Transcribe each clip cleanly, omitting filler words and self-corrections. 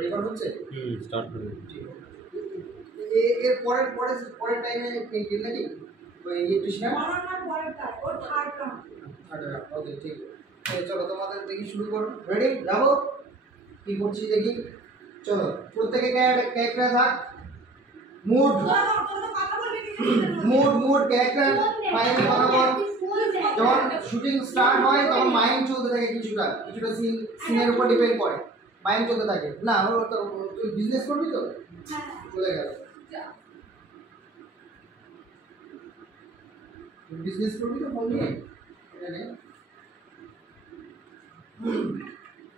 Record হচ্ছে? Start করে এর পরের টাইমে পেন্টিং নাকি ওই ইলেকট্রিশিয়ান পরেরটা ওর থার্ড রাউন্ড। ওকে ঠিক আছে। চলো তোমাদের দেখি শুরু করো। রেডি? যাবো? কি করছি দেখি। চলো প্রত্যেকে ক্যারেক্টার থাক। মুড ক্যারেক্টার ফাইলে কথা বল। যখন শুটিং স্টার্ট হয় তখন মাইন্ড চলতে থাকে, কিছুটা সিনের উপর ডিপেন্ড করে, মাইন্ড চলতে থাকে। না তুই বিজনেস করবি তো? চলে গেল। বিজনেস করবি তো ফোন নিয়ে?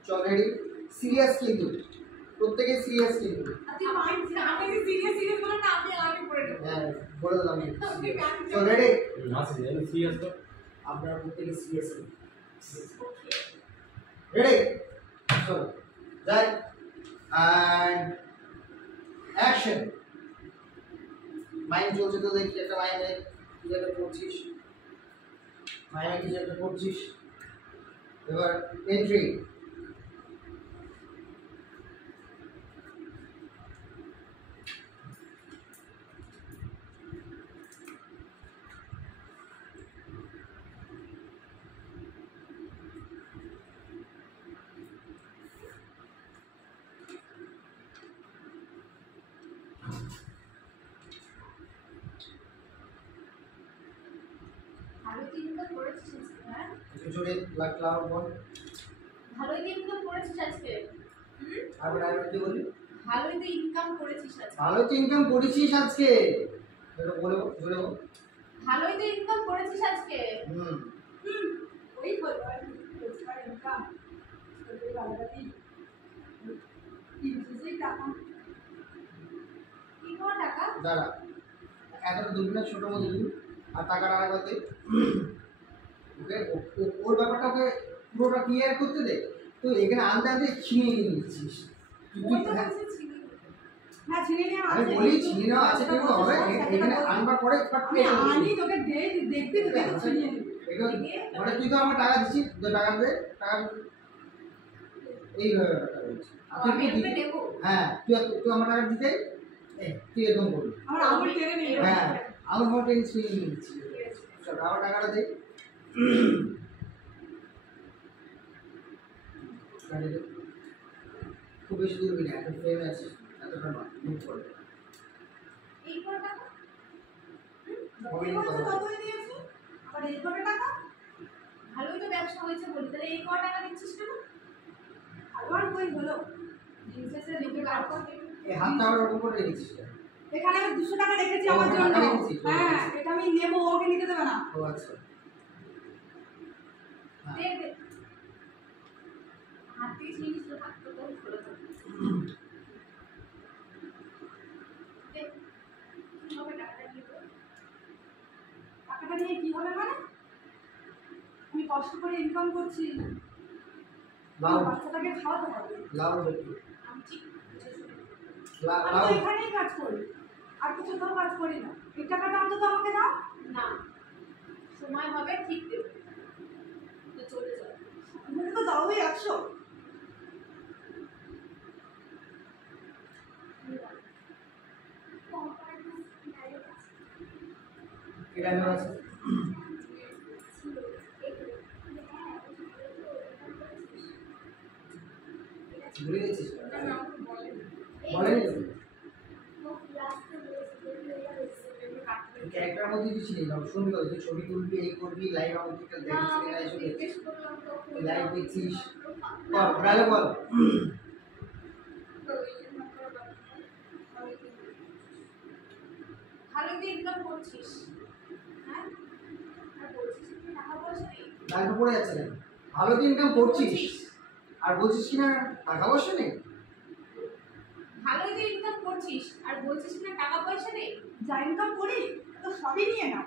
চল রেডি? সিরিয়াস কিন্তু, প্রত্যেকে সিরিয়াস কিন্তু। হ্যাঁ বলে দিলাম। চল রেডি? সিরিয়াস তো আপনারা প্রত্যেকে সিরিয়াস কিন্তু। রেডি? চলো যাই। And action. মাইন্ড চলছে তো দেখি একটা মাইন্ডে কিছু একটা করছিস, মাইন্ডে কিছু একটা করছিস। এবার এন্ট্রি। জোরে লাউড বল। ভালোই তো ইনকাম করেছিস আজকে। আর কি বলি? ভালোই তো ইনকাম করেছিস আজকে। ভালো তো ইনকাম করেছিস আজকে। এটা বলো জোরে বল। ভালোই তো ইনকাম করেছিস আজকে। ওই হলো আর রোজকার ইনকাম ওই বালাবাদি ইনজুজি টাকা কি কোন টাকা? দাঁড়া, এত দুর্বিনা ছোট মধ্যে দিন আর টাকাটা আগাতে ওকে ওর ব্যাপারটা ওকে পুরোটা ক্লিয়ার করতে দে। তো এখানে আনতে আনতে ছিনিয়ে নিয়ে নিচ্ছিস। হ্যাঁ ছিনে নিয়ে আমি বলি ছিনিয়ে নেওয়া আছে কিন্তু হবে এখানে আনবার পরে আমি তোকে দেখবি তো ছিনিয়ে নিবি। মানে তুই তো আমার টাকা দিচ্ছিস, টাকা দে, টাকা এইভাবে হ্যাঁ তুই আমার টাকা দিতে তুই এরকম করবি। আমার আঙুল টেনে নিয়ে হ্যাঁ আমার টেনে ছিনিয়ে নিয়ে নিচ্ছি। চল আমার টাকাটা দে। খুব বেশি দূরবি না, এখন ফ্রেমে আছিস, এতটা না মুভ করে। এই কোন টাকা? কতই দিয়েছি আবার এই করে টাকা। ভালোই তো ব্যবসা হয়েছে বলি, তাহলে এই কোন টাকা দিচ্ছিস কেন? আবার কই হলো জিনিসের লিখে কার করতে? এই হাতটা আমার ওপর করে রেখেছিস। এখানে আমি 200 টাকা রেখেছি আমার জন্য। হ্যাঁ এটা আমি নেব, ওকে নিতে দেবে না। ও আচ্ছা দে দে। হাতে জিনিস তো হাতে তো খোলা থাকে। দে। হবে টাকাটা নিয়ে তো। টাকাটা নিয়ে কি হবে মানে? আমি কষ্ট করে ইনকাম করছি, লাউ বাচ্চাটাকে খাওয়াতে হবে। লাউ দেখি আমি ঠিক আমি তো এখানেই কাজ করি, আর তো কোথাও কাজ করি না। এই টাকাটা অন্তত আমাকে দাও। না, সময় হবে ঠিক দেবো। তো চলে যাও। আমাকে তো দাও 100। এটা আমার আছে। ভুলে গেছিস? বলেনি তো? ক্যারেক্টার মধ্যে কিছু নেই, শুনবি তো, তুই ছবি তুলবি, এই করবি, লাইভ আমাকে দেখছিস না, এসে দেখছিস, তুই লাইভ দেখছিস, বল ডায়লগ বল। ভালোই তো ইনকাম করছিস, হ্যাঁ? আর বলছিস কি টাকা পয়সা নেই? লাইভ পড়ে যাচ্ছে কেন? ভালো তো ইনকাম করছিস আর বলছিস কি না টাকা পয়সা নেই? ভালোই তো ইনকাম করছিস আর বলছিস না টাকা পয়সা নেই? যা ইনকাম করি তো সবই নিয়ে নাও।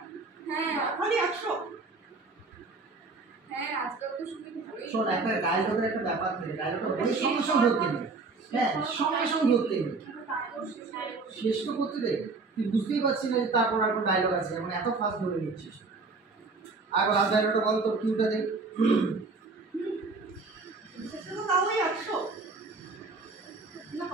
হ্যাঁ খালি 100। হ্যাঁ আজকাল তো শুনি ভালোই। শোন, একটা ডায়লগের একটা ব্যাপার থাকে, ডায়লগটা বলে সঙ্গে সঙ্গে ধরতে নেই। হ্যাঁ সঙ্গে সঙ্গে ধরতে নেই, শেষ তো করতে দে। তুই বুঝতেই পারছিস না যে তারপর আর কোনো ডায়লগ আছে, মানে এত ফাস্ট ধরে নিচ্ছিস। আর লাস্ট ডায়লগটা বল, তোর কিউটা দে। সেটা তো তাও 100 না।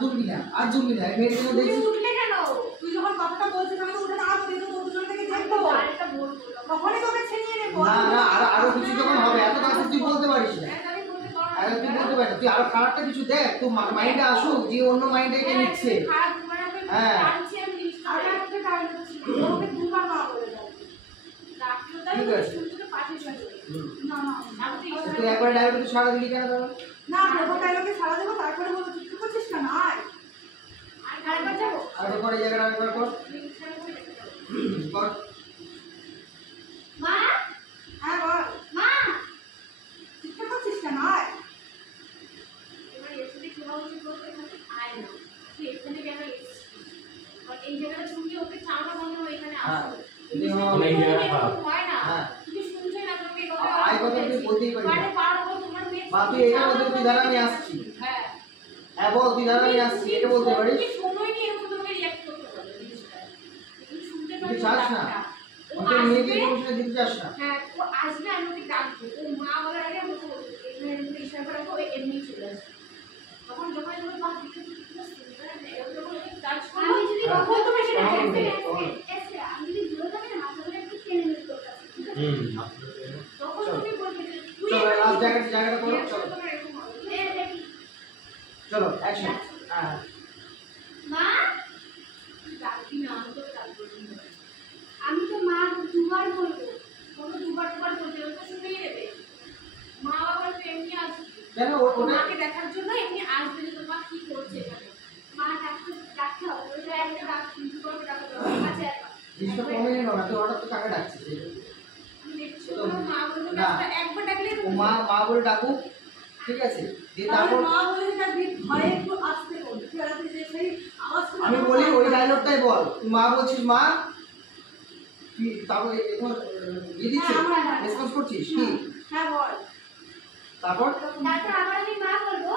তুলবি না, আর তুলবি না। মেয়ের জন্য তুই দেখছিস উঠলে কেন? তুই যখন কথাটা বলছিস আমি তো উঠে না আসতে তো তোর জন্য থেকে দেখবো। আরেকটা বলবো তখনই তোকে ছিনিয়ে নেবো। না না, আরো কিছু যখন হবে এত কথা তুই বলতে পারিস না। আরে তুই বলতে পারিস, তুই আরো খারাপটা কিছু দেখ, তুই মাইন্ডে আসুক যে অন্য মাইন্ডে এটা নিচ্ছে। হ্যাঁ। আমি আমাকে কারণ হচ্ছি ওকে দুবার মা বলে দাও। ঠিক আছে। হুম। না না তুই একবার ডাইরেক্ট তুই সারা দিলি কেন দাদা? না প্রথম ডায়লগে সারা দেবো তারপরে বলবো তুই কি করছিস কেন আয়। আরেকবার যাবো আরেকবার কর, এই জায়গাটা আরেকবার কর। কর। মা হ্যাঁ বল মা তুই কি করছিস কেন আয়। এবার এসে কি হওয়া উচিত বলতে এখানে আয় না তুই এখানে কেন এসেছিস আর এই জায়গাটা শুনলে ওকে চাওয়া বন্ধ হয় এখানে হ্যাঁ। আসো যদি মানে এই জায়গাটা খারাপ। হয় না হ্যাঁ। তুমি শুনছো না তোমাকে আয় কথা তুই বলতেই পারিস না। মানে পারবো তোমার মেয়ে মা তুই এটা বলতে তুই দাঁড়া আমি আসছি। হ্যাঁ হ্যাঁ বল, তুই দাঁড়া আমি আসছি, এটা বলতে পারিস। তুমি সময় নিয়ে এরকম তোমাকে রিঅ্যাক্ট করতে হবে জিনিসটা তুমি শুনতে তুই পারো চাস না, ও তুই মেয়েকে আসবে কোনো দিতে চাস না। হ্যাঁ ও আসবে আমি ওকে ডাকবো ও মা বলার আগে আমাকে এখানে এরকম ইশারা করে ও এমনি চলে আসবে তখন যখন তোমার মা দিকে যখন কাজ করবে আমি যদি তখন তুমি সেটা দেখবে এসে আমি যদি দূরে থাকি না মাথাটা একটু টেনে নিতে করতে হুম তখন তুমি বলবে যে তুই চলো লাস্ট জায়গাটা করো, চলো তোমার এরকম হবে দেখি চলো অ্যাকশন। হ্যাঁ মা ডাকবি না আমি তো ডাকবো আমি তো মা দুবার বলবো কোনো দুবার বলতে ও তো শুনেই নেবে মা বাবার তো এমনি আসবে কেন ওটা মাকে দেখার জন্য এমনি আসবে যে তোমার কি করছে এখানে মা ডাকতে হবে ওইটা একটা ডাক কিন্তু করে ডাকতে হবে আচ্ছা জিনিসটা কমে নেই না, তুই হঠাৎ তো কাকে ডাকছিস? আমি দেখছি ওরা মা বলবো না। একবার ডাকলে ও মা মা বলে ডাকুক, ঠিক আছে? দিয়ে তাহলে তারপর মা বলে না ভয়ে একটু আসতে বল তুই আর তুই যে সেই আওয়াজ করে আমি বলি ওই ডায়লগটাই বল। তুই মা বলছিস মা, তুই তারপরে এখন ইয়ে দিচ্ছিস, হ্যাঁ, হ্যাঁ, হ্যাঁ। রেসপন্স করছিস কি? হ্যাঁ বল তারপর তারপর আবার আমি মা বলবো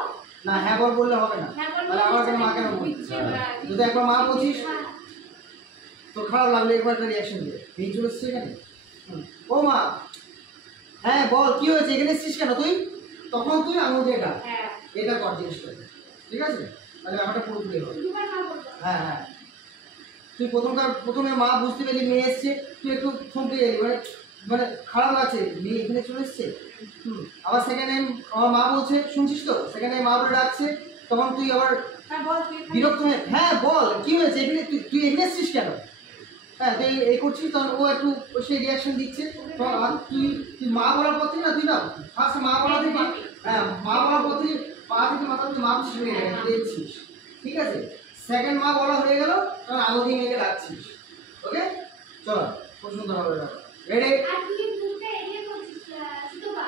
না হ্যাঁ বল বললে হবে না। হ্যাঁ বলবো তাহলে আবার কেন মা কেন বলছিস? যদি একবার মা বলছিস তো খারাপ লাগলে একবার একটা রিয়াকশন দে। এই চলে এসছিস এখানে। ও মা, হ্যাঁ বল কি হয়েছে, এখানে এসছিস কেন তুই? তখন তুই আঙুল দিয়ে ডাক, হ্যাঁ এটা কর জিনিসটা, ঠিক আছে? তাহলে ব্যাপারটা পুরোপুরি হবে। দুবার মা বলবো হ্যাঁ হ্যাঁ, তুই প্রথমে মা বুঝতে পারলি মেয়ে এসছে, তুই একটু থমকে গেলি, মানে মানে খারাপ লাগছে মেয়ে এখানে চলে এসছে। আবার সেকেন্ড টাইম আমার মা বলছে, শুনছিস তো, সেকেন্ড টাইম মা বলে ডাকছে, তখন তুই আবার হ্যাঁ বল তুই এখানে- বিরক্ত হয়ে হ্যাঁ বল কি হয়েছে, এখানে তুই এখানে এসছিস কেন? হ্যাঁ তুই এই করছিস, তখন ও একটু সেই রিয়াকশন দিচ্ছে। তখন আর তুই মা বলার পর থেকে না, তুই না ফার্স্ট মা বলা থেকে, হ্যাঁ মা বলার পর থেকে পা থেকে মাথা থেকে মা শুনে দেখছিস, ঠিক আছে? সেকেন্ড মা বলা হয়ে গেল, তখন আলো দিয়ে মেয়েকে ডাকছিস। ওকে চলো, খুব সুন্দর হবে রেডি। আর তুই মুখটা এগিয়ে করছিস শুধু বা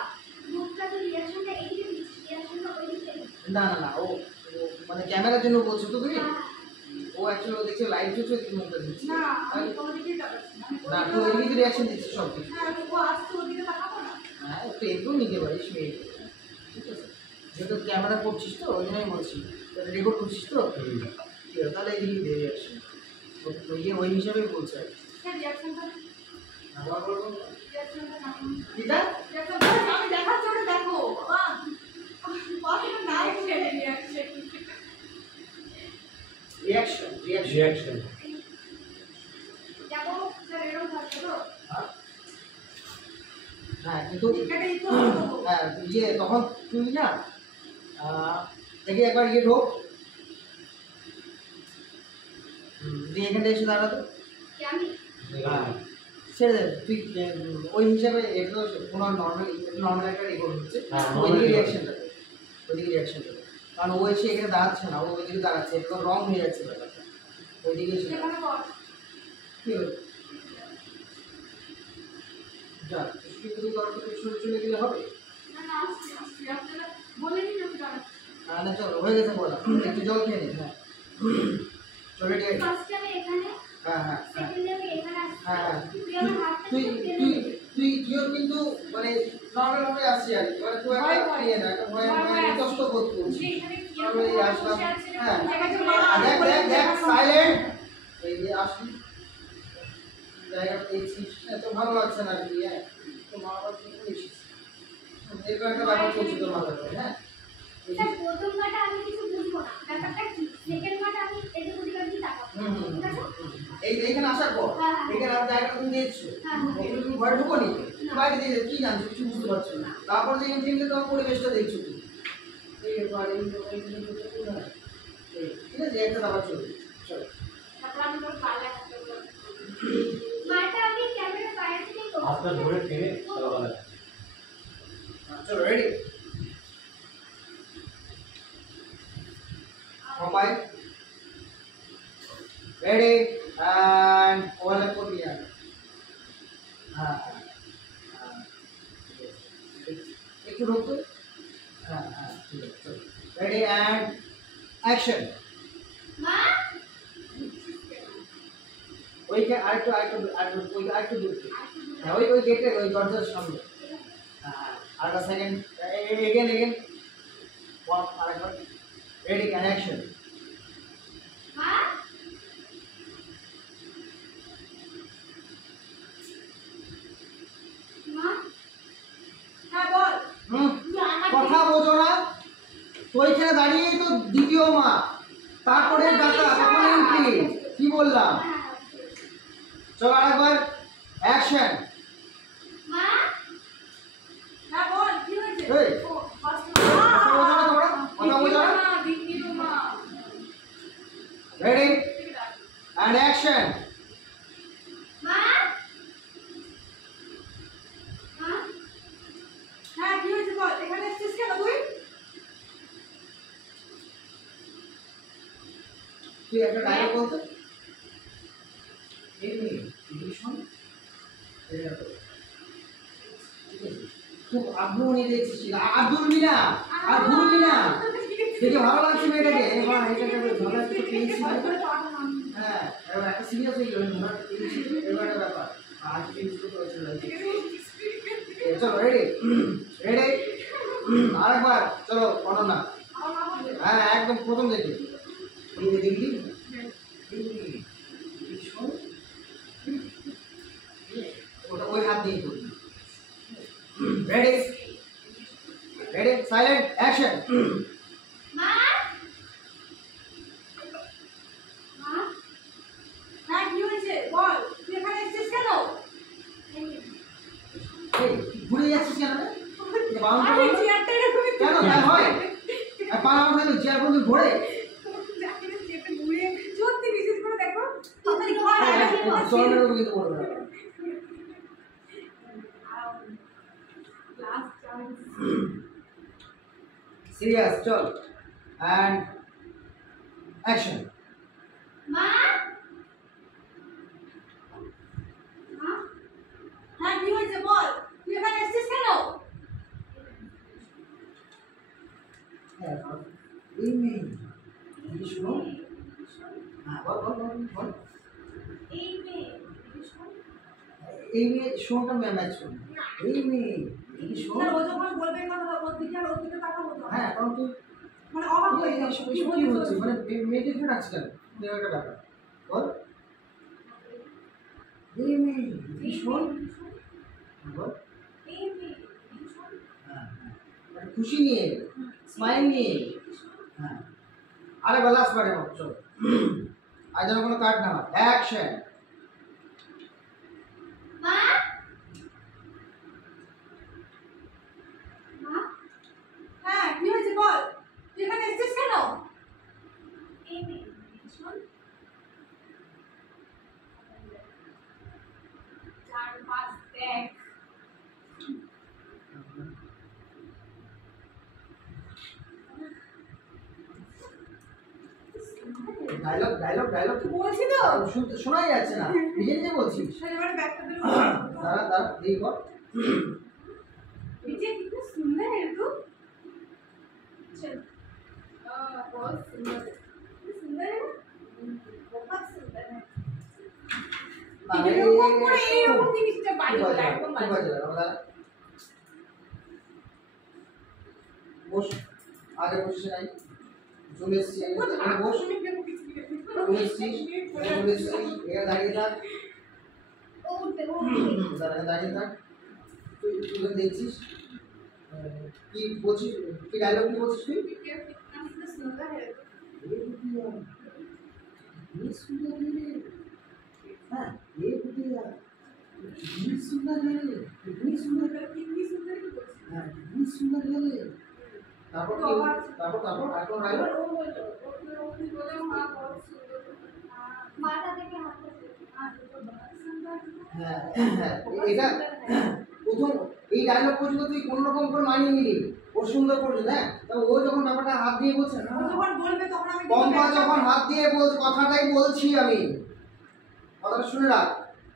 মুখটা তো রিঅ্যাকশনটা এগিয়ে দিচ্ছিস রিঅ্যাকশনটা ওই দিকে না না না, ও মানে ক্যামেরার জন্য বলছো তো তুমি? ও অ্যাকচুয়ালি দেখছো লাইভ চলছে, তুই মুখটা দিচ্ছিস না আমি তোমার দিকেই তাকাচ্ছি না। আমি না, ওর তুই দিকে এদিকে রিয়াকশন দিচ্ছিস সব কিছু। হ্যাঁ ও আসছে ওদিকে তাকাবো না। হ্যাঁ একটু একটু নিতে পারিস মেয়ে, ঠিক আছে? যেহেতু ক্যামেরা করছিস তো ওই জন্যই বলছি, রেকর্ড করছিস তো, হুম ঠিক আছে? তাহলে এদিকে দে রিয়াকশন, ওই হিসাবেই বলছে আর কি। হ্যাঁ রিঅ্যাকশনটা আবার বলবো রিঅ্যাকশনটা না কিটা রিঅ্যাকশনটা আমি দেখাচ্ছি ওটা দেখো বাবা কথা নাই ছেড়ে রিঅ্যাকশন রিয়াকশন রিয়াকশন রিয়াকশন দেখো স্যার এরকম থাকবে তো হ্যাঁ কিন্তু এটাই তো হ্যাঁ ইয়ে তখন তুই না দেখি একবার ইয়ে ঢোক, দিয়ে এখানটা এসে দাঁড়াতো। কি আমি ছেড়ে দে তুই, ওই হিসাবে এটা তো কোনো নর্মাল একটা রেকর্ড হচ্ছে, হ্যাঁ, ওইদিকে normal রিয়াকশনটা দে, ওইদিকে রিয়াকশনটা দে, কারণ ও এসে এখানে দাঁড়াচ্ছে না, ও ওইদিকে দাঁড়াচ্ছে, এটা তো রং হয়ে যাচ্ছে ব্যাপারটা, ওইদিকে এসে এখানে বল কি হলো? যা কিন্তু কারণ তো চলে গেলে হবে না না আসছে আসছে আপনারা বলেনি না আমি দাঁড়াচ্ছি না, চলো হয়ে গেছে বলা, একটু জল খেয়ে নি। হ্যাঁ চলে রেডি। ফার্স্টে আমি এখানে হ্যাঁ হ্যাঁ হ্যাঁ সেকেন্ডে আমি এখানে আসছি হ্যাঁ তুই আমার হাতটা তুই একটু টেনে তুই নিবি। তুইও কিন্তু মানে নর্মাল ভাবে আসছি আর কি, মানে তুই একটা ইয়ে না, একটা ভয় কষ্ট বোধ করছিস। যে এখানে কি আমি এই আসলাম, বসে আছে হ্যাঁ জায়গায় দেখ দেখ দেখ সাইলেন্ট, এই যে আসলি জায়গাটা দেখছিস, এত ভালো লাগছে না আর কি। হ্যাঁ তো মা বাবা কি করেছিস, এরকম একটা ব্যাপার চলছে তোর মাথায়, হ্যাঁ? স্যার প্রথমবারটা আমি কিছু বুঝবো না ব্যাপারটা কি ঠিক আছে? এইখানে আসার পর হ্যাঁ, হ্যাঁ। এখানে আর জায়গা তুমি দিয়েছো হ্যাঁ। ওগুলো তুমি ঘরে ঢুকো নি বাইরে দিয়ে কি জানছো কিছু বুঝতে পারছো না তারপর যে এন্ট্রিতে তোমার পরিবেশটা দেখছো তুমি এইবারে ঠিক আছে একটা দাবার চলবে চলো তারপর আমি তোর গালে হাত দেবো। মাটা আমি ক্যামেরা বাইরে থেকে করব। হাতটা ধরে টেনে তারপরে চলো ready mobile ready and overlap করে দিয়া হ্যাঁ একটু রুকো হ্যাঁ হ্যাঁ ঠিক আছে চলো রেডি এন্ড অ্যাকশন মা ওইকে আরেকটু দূর হ্যাঁ ওই গেটের ওই দরজার সামনে হ্যাঁ আরেকটা সেকেন্ড এগেন আরেকবার রেডি এন্ড অ্যাকশন মা মা হ্যাঁ বল। তুমি আমার কথা বোঝো না তো ওইখানে দাঁড়িয়েই তো দ্বিতীয় মা তারপরে ডাকা তখন এন্ট্রি কি বললাম চলো আরেকবার অ্যাকশন মা হ্যাঁ বল কি হয়েছে? এই ও, first কথা বোঝো না তোমরা কথা বোঝো না দ্বিতীয় মা। রেডি এন্ড অ্যাকশন মা মা হ্যাঁ কি হয়েছে বল, এখানে এসেছিস কেন তুই? তুই একটা ডায়লগ বলতো এই মেয়ে ভীষণ এটা তো ঠিক আছে খুব আগ্রহ নিয়ে দেখছিস আর ধরবি না আর ভুলবি না দেখে ভালো লাগছে মেয়েটাকে এবার এটাকে ভালো একটু পেয়েছি হ্যাঁ এবার একটা সিরিয়াস হয়ে গেল আমরা পেয়েছি এবার একটা ব্যাপার আর কিছু বুঝতে পারছি না চলো রেডি রেডি আরেকবার চলো অনন্যা হ্যাঁ একদম প্রথম থেকে দেখলি ওটা ওই হাত দিয়ে করবি রেডি রেডি সাইলেন্ট অ্যাকশন মা মা হ্যাঁ কি হয়েছে বল, তুই এখানে এসেছিস কেন? এই ঘুরে যাচ্ছিস কেন রে বাউন্ড আরে চেয়ারটা এরকমই কেন তাই হয় আর পা আমার কেন চেয়ার বন্ধু ঘোরে চেয়ারটা ঘুরে সত্যি বিশেষ করে দেখো তাড়াতাড়ি কর, তাড়াতাড়ি কর। চলনের উপর কিন্তু পড়বে না লাস্ট চান্স। সিরিয়াস চল অ্যান্ড অ্যাকশন মা মা হ্যাঁ কি হয়েছে বল, তুই এখানে এসেছিস কেন? এই মেয়ে এই শোনো হ্যাঁ বল বল বল বল এই মেয়ে ভীষণ এই মেয়ে শোনটা ম্যাচ করুন এই মেয়ে এই শোন না, ও যখন বলবে এই কথাটা ওর দিকে আর ওর দিকে তাকাবো তো। হ্যাঁ কারণ তুই মানে অবাক হয়ে এই যাবে সব কি হচ্ছে মানে মেয়েকে ফের আছে কেন দেখ একটা ব্যাপার বল এই মেয়ে এই শোন বল এই মেয়ে ভীষণ হ্যাঁ হ্যাঁ মানে খুশি নিয়ে স্মাইল নিয়ে হ্যাঁ আরে বেলাস বাড়ে বল চল আর যেন কোনো কাট না হয় অ্যাকশন মা মা হ্যাঁ কি হয়েছে বল, তুই এখানে এসেছিস কেন? এই মেয়ে ভীষণ চারপাশ দেখ ডায়লগ ডায়লগ ডায়লগ তুই বলছি তো শুনতে শোনাই যাচ্ছে না নিজে নিজে বলছিস এবারে ব্যাগটা দিল দাঁড়া দাঁড়া দেখি কর पीछे कितना सुंदर है तू। चल बहुत सुंदर सुंदर है ना? बहुत सुंदर है এরকম করে এইরকম জিনিসটা বাড়ি বলে একদম ঠিক বাড়ি। আছে দাঁড়া বস আগে বসে নাই চলে এসছি এখানে বস চলে এসছিস চলে এসছিস এখানে দাঁড়িয়ে থাক वो उठते वो उठते দাঁড়িয়ে থাক তুই তুই দেখছিস কি বলছিস কি ডায়লগ কি বলছিস তুই कितना सुंदर है ये सुंदर है रे हाँ ये बुढ़िया ये सुंदर है रे कितनी सुंदर कितनी सुंदर की बोलছি हाँ कितनी सुंदर है रे তারপর এখন রাইলো ও বলতো ও বলে মা বড় সুন্দর মাথা থেকে হাত পর্যন্ত আর তো বড় সুন্দর হ্যাঁ হ্যাঁ এটা প্রথম এই ডায়লগ পর্যন্ত তুই কোন রকম করে মানিয়ে নিলি ও সুন্দর করলি না তবে ও যখন ব্যাপারটা হাত দিয়ে বলছে না ও যখন বলবে তখন আমি পম্পা যখন হাত দিয়ে বলছে কথাটাই বলছি আমি কথাটা শুনে রাখ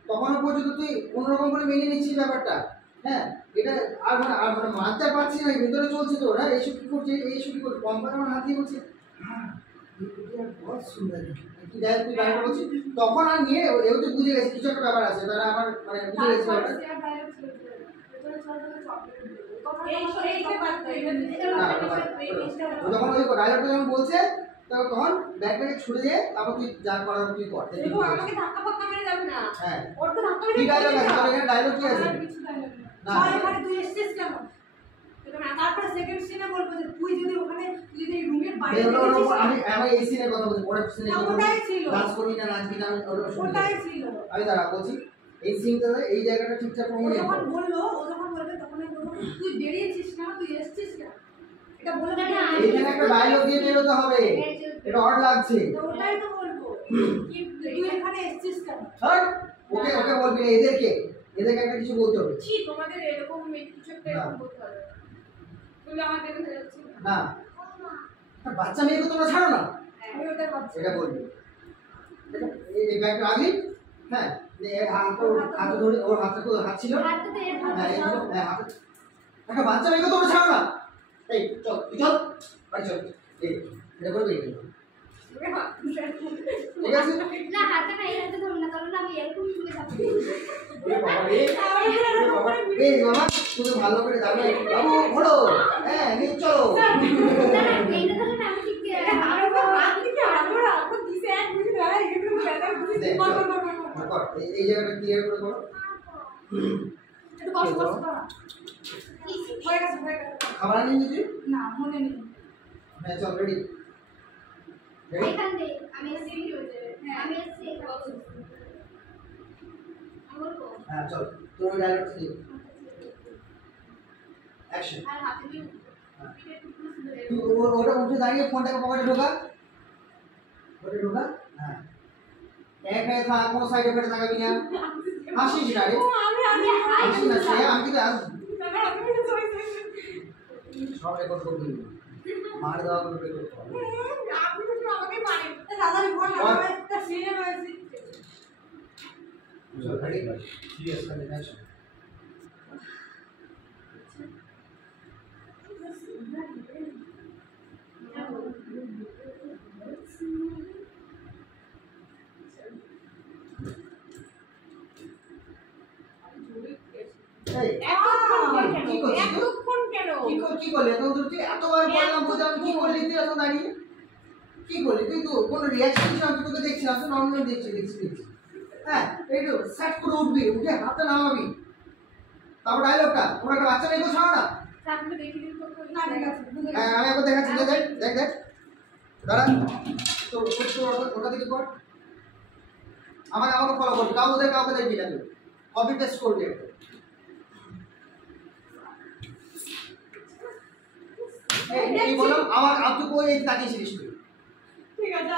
তখনও পর্যন্ত তুই কোন রকম করে মেনে নিচ্ছিস ব্যাপারটা হ্যাঁ এটা আর মানে মানতে পারছি না ভিতরে চলছে তো ওরা এইসব কি করছে এইসব কি করছে পম্পা যখন হাত দিয়ে বলছে হ্যাঁ বহুত সুন্দর কি যাই তুই ডায়লগ বলছিস তখন আর নিয়ে এও তো বুঝে গেছে কিছু একটা ব্যাপার আছে তারা আমার মানে বুঝে গেছে ব্যাপারটা যখন ওই ডায়লগটা যখন বলছে তখন ব্যাগটাকে ছুড়ে দিয়ে তারপর তুই যা করার তুই কর আমাকে ধাক্কা ফাক্কা মেরে যাবে না হ্যাঁ ওর তো ধাক্কা কি মেরে ডায়লগ আছে তোর এখানে ডায়লগ কি আছে না এখানে তুই এসেছিস কেন তারপরে সেকেন্ড সিনে বলবো যে তুই যদি ওখানে তুই যদি রুমের বাইরে আমি এই সিনের কথা বলছি পরের সিনে ওটাই ছিল ডান্স করবি না নাচবি না ওটাই ছিল আমি দাঁড়া বলছি এই সিনটাতে এই জায়গাটা ঠিকঠাক ও প্রমাণ যখন বললো ও যখন বলবে তখন আমি বলবো তুই বেরিয়েছিস কেন তুই এসেছিস কেন এটা বলে না, না, এইখানে একটা ডায়লগ দিয়ে বেরোতে হবে এটা অড লাগছে ওটাই তো বলবো তুই এখানে এসেছিস কেন হ্যাঁ ওকে ওকে বলবি না এদেরকে একটা কিছু বলতে হবে ছি তোমাদের এরকম কিছু একটা এরকম করতে হবে বলে আমার দেখে যাচ্ছে না একটা বাচ্চা মেয়েকে তোমরা ছাড়ো না আমি ওটা ভাবছি এটা বলবি এই ব্যাগটা রাখলি হ্যাঁ হাতে ধরে ওর হাতে হাত ছিল হাতটা তো এরকম হ্যাঁ এই ছিল, হ্যাঁ হাতে একটা বাচ্চা মেয়েকে তোমরা ছাড়ো না এই চল তুই চল বাড়ি চল এই এটা করবি ঠিক আছে না হাতে না এই হাতে ধরুন না কারণ আমি এরকম করে থাকি ওরে বাবা রে ওরে বাবা এই বাবা তুমি ভালো করে দাঁড়াও বাবু ঘোড়ো হ্যাঁ নিয়ে চলো না না এইটা ধরুন আমি ঠিক আরে বাবা রাত থেকে আমরা এখন দিছে এক বুঝি না এগুলো বেটা বুঝি কর এই জায়গাটা ক্লিয়ার করে করো এটা বস বস কর হয়ে গেছে খাবার আনিয়ে দিয়েছি না মনে নেই হ্যাঁ চল রেডি রেডি এখান থেকে আমি এসে কি হয়েছে আমি এসে আমি বলবো হ্যাঁ চল তোর ওই ডায়লগ থেকে অ্যাকশন আর হাতে দিয়ে পিঠে টুকরো সুন্দর তুই ওটা উঠে দাঁড়িয়ে ফোনটাকে পকেটে ঢোকা পকেটে ঢোকা হ্যাঁ একাই থাক কোনো সাইডে ফেটে থাকাবি না হাসিস না রে আমি হাসিস না সে আমি কিন্তু আসবো দাদা আমি তো সরি সব রেকর্ড করে দিবি মার দেওয়া করে রেকর্ড কর আপনি তো আমাকে মারেন দাদা আমি বল না একটা সিনে রয়েছে চল রেডি সিরিয়াস করে অ্যাকশন এই এতক্ষণ কেন কি করলি এত তুই এতবার বললাম বুঝে আমি কি করলি তুই এত দাঁড়িয়ে কি করলি তুই তো কোনো রিয়াকশন ছিল আমি তোকে দেখছিলাম তো নর্মাল দেখছি হ্যাঁ এইটু সেট করে উঠবি উঠে হাতটা নামাবি তারপর ডায়লগটা তোমরা একটা বাচ্চা মেয়েকে ছাড়ো না সামনে দেখি দিন তো না ঠিক আছে হ্যাঁ আমি একবার দেখাচ্ছি দেখ দাঁড়া তো ওটা থেকে কর আমাকে ফলো করবি কাউকে দেখবি না তুই কপি পেস্ট করবি একটা কি বললাম আমার তুই কই এই তাকিয়েছিলিস তুই ঠিক আছে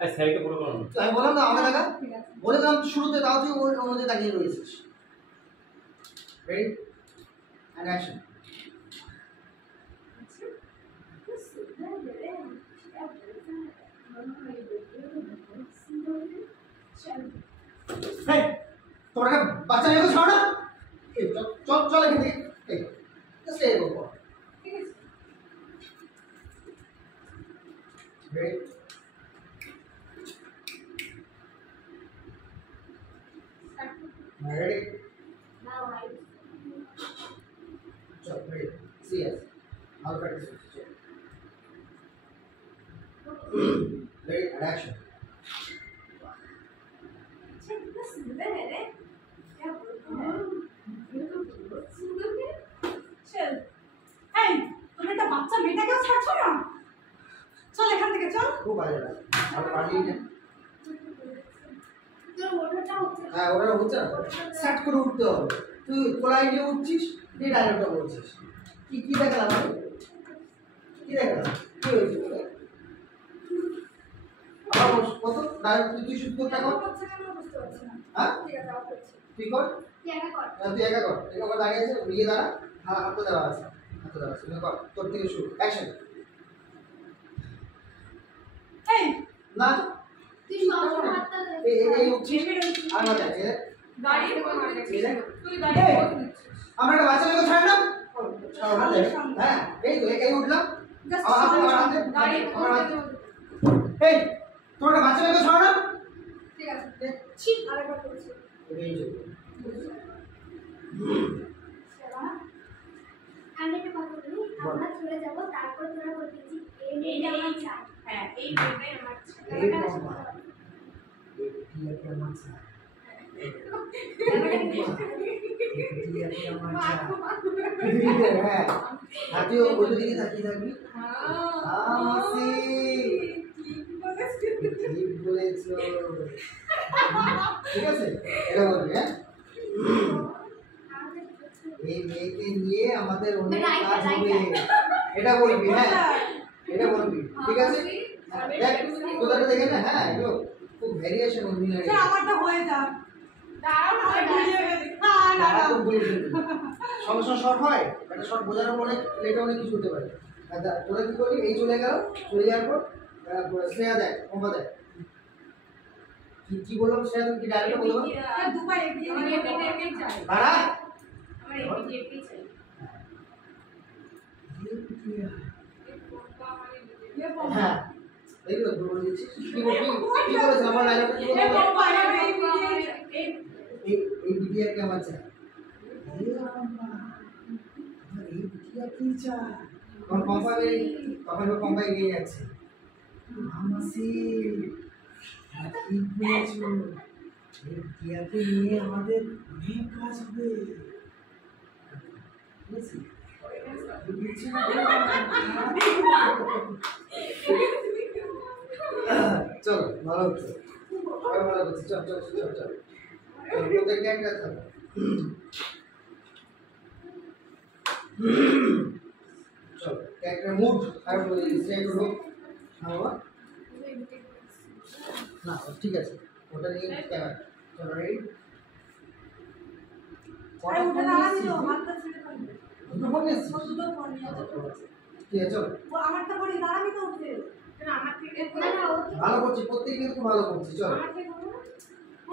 আর সাইডে পুরো করুন আমি বললাম না আমাকে দেখা ঠিক আছে বলে দিলাম শুরুতে তাও তুই ওর মধ্যে তাকিয়ে রয়েছিস রেডি অ্যান্ড অ্যাকশন এই তোমরা একটা বাচ্চা মেয়েকে ছাড়ো না এই চল এখান থেকে এই জাস্ট এই গো ঠিক আছে রেডি ready নাও আই চল ready serious all practice ready and action कितना सुंदर है रे क्या बोलता है सुंदर है चल এই তুমি একটা বাচ্চা মেয়েটাকেও ছাড়ছো না চল এখান থেকে চল খুব ভালো লাগে আরো বাড়িয়ে নেন। তোর ওঠাটা হচ্ছে না। হ্যাঁ, ওরা হচ্ছে না। সেট করে উঠতে হবে। তুই কোলায় গিয়ে উঠছিস, এই ডায়লগটা বলছিস। কি কি দেখালাম আমি? কি দেখালাম? কি হয়েছে তোদের? আবার বস, কত ডায়লগ তুই শুদ্ধটা কর। হচ্ছে কেন বুঝতে পারছি না। হ্যাঁ? ঠিক আছে, অফ করছি। তুই কর। তুই একা কর। তুই একা কর। একা করে দাঁড়িয়ে আছে, গিয়ে দাঁড়া। হাতে দেওয়া আছে। হাতে দেওয়া আছে। তুই কর। তোর থেকে শুরু। অ্যাকশন। এই না, তুই সবসময় হাতটা দে। এই উঠছিস। আর না দেখ, দাঁড়িয়ে বসে এই দেখ। তুই দাঁড়িয়ে বসে আমরা একটা বাচ্চা মেয়েকে ছাড় না। ছাড় না দেখ। হ্যাঁ, এই তো এই উঠলাম। আমার হাতে দাঁড়িয়ে আমার হাতে। বসে এই, তোর একটা বাচ্চা মেয়েকে ছাড় না। ঠিক আছে। এই, ছি, আরেকবার করছি। এই যে। সেবা, আমি একটা কথা বলি, আমরা চলে যাব, তারপর তোরা বলবি যে এই মেয়েটা আমার চাই। হ্যাঁ এই মেয়েটাই আমার ছেলে। এই বাবা। এই টিয়াকে আমার ছাড়। এই টিয়াকে আমার ছাড়। হ্যাঁ, হাতিও বলে দিকে তাকিয়ে থাকবি। মাসি, ঠিক বলেছো। ঠিক আছে, এটা বলবি। হ্যাঁ, আমাদের কিছু এই মেয়েকে নিয়ে আমাদের অনেক রাইট, কাজ রাইট, হবে। রাইট। এটা বলবি। হ্যাঁ, এটা বলবি। ঠিক আছে, দেখ তোদেরটা দেখে না। হ্যাঁ, এগুলো খুব ভ্যারিয়েশন অভিনয়। আমারটা হয়ে যাক। দাঁড়াও না, আমি ভুলিয়ে গেছি। না না না। সঙ্গে সঙ্গে শর্ট হয়, একটা শর্ট বোঝানোর পর অনেক লেটে অনেক কিছু হতে পারে। আচ্ছা, তোরা কি করবি? এই চলে গেল, চলে যাওয়ার পর শ্রেয়া দেখ, কম্পা দেখ। কি কি বললাম? শ্রেয়া তুমি কি ডায়লগটা বলবো? দুবার এগিয়ে আমি এটাই চাই। দাঁড়া। আমার এটাই চাই। হ্যাঁ, এইগুলো বলে দিচ্ছিস। কি বলেছে আমার ডায়লগটা কি বলবো? এই বিটিআরকে আমার চাই। এই বিটিআর কি চাই? তখন কম্পা এগিয়ে যাচ্ছে। মাসি, ঠিক বলেছো। এই বিটিআরকে নিয়ে আমাদের অনেক কাজ হবে। বুঝেছি? চলো, ভালো হচ্ছে। ভালো হচ্ছে। চল চল চল চল। প্রত্যেকটা একটা থাকো। চল, একটা মুড আর সেট হলো। হ্যাঁ বাবা? না, ঠিক আছে। ওটা নিয়ে ক্যামেরা। চলো, রেডি? আরে উঠে দাঁড়াবি তো, হাতটা ছেড়ে ফেলবি। দুটো ফোন নিয়েছিস? দুটো ফোন নিয়ে যাবো। ঠিক আছে, চলো। ও আমারটা বলি দাঁড়াবি তো উঠে। না আমার থেকে না না ও ভালো করছি, প্রত্যেকে কিন্তু ভালো করছি। চলো। আমার থেকে বলো না।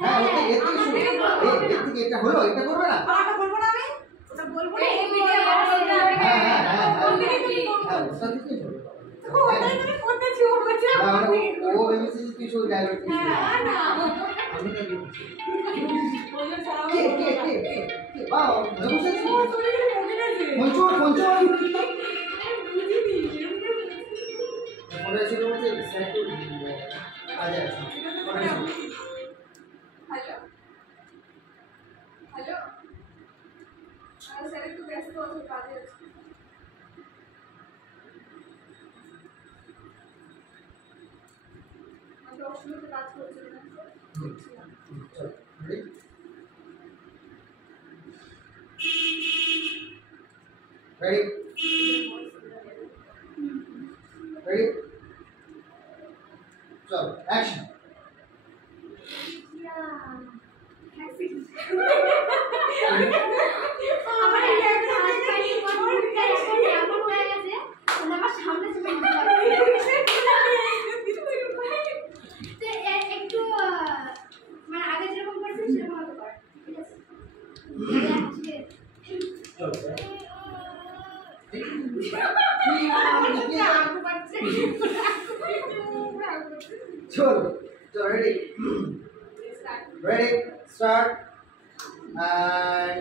হ্যাঁ, এর থেকে শুরু। এর থেকে এটা হলো, এটা করবে না? আমারটা বলবো না আমি? ওটা বলবো না। এই ভিডিও বানাতে হবে। হ্যাঁ হ্যাঁ হ্যাঁ কোন দিকে তুমি হ্যাঁ, ওটা থেকেই বলো। ওটাই তুমি করতেছি ও বলছে না, আমার মানে থেকে ও ভেবেছে যে তুই শুধু ডায়লগ দিচ্ছিস। হ্যাঁ না আমি তো বলছি। বললে ছাড়াও কে কে কে কে? বাহ, বুঝেছি। ও তুমি কি মনে আছে পঞ্চম পঞ্চম বুঝিনি ওটা ছিল হচ্ছে স্যাটু আচ্ছা আচ্ছা। হ্যালো হ্যালো স্যার একটু ব্যস্ত আছে, কাজে আছে। আমি অসুবিধা কাজ করছি না। চল, রেডি? রেডি? রেডি? চল, অ্যাকশন। আমার এই একটা হাসপাতালে কোন এমন হয়ে গেছে আমার সামনে চলে একটু মানে আগে যেরকম করছেন সেরকম হতে পারে। ঠিক আছে চল। চল, চল, ready? Ready, start, and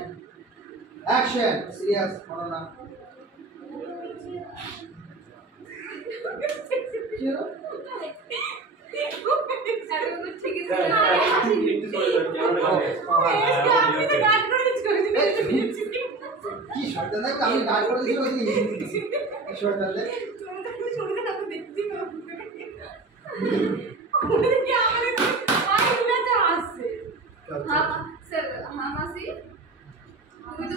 action. Serious, করো না। কি হলো? কি শয়তান দেখ, আমি গান করে দিয়েছি ওই কি শয়তান দেখ। কি আমাদের আইনা তো আসছে হ্যাঁ স্যার হ্যাঁ মাসি তুমি তো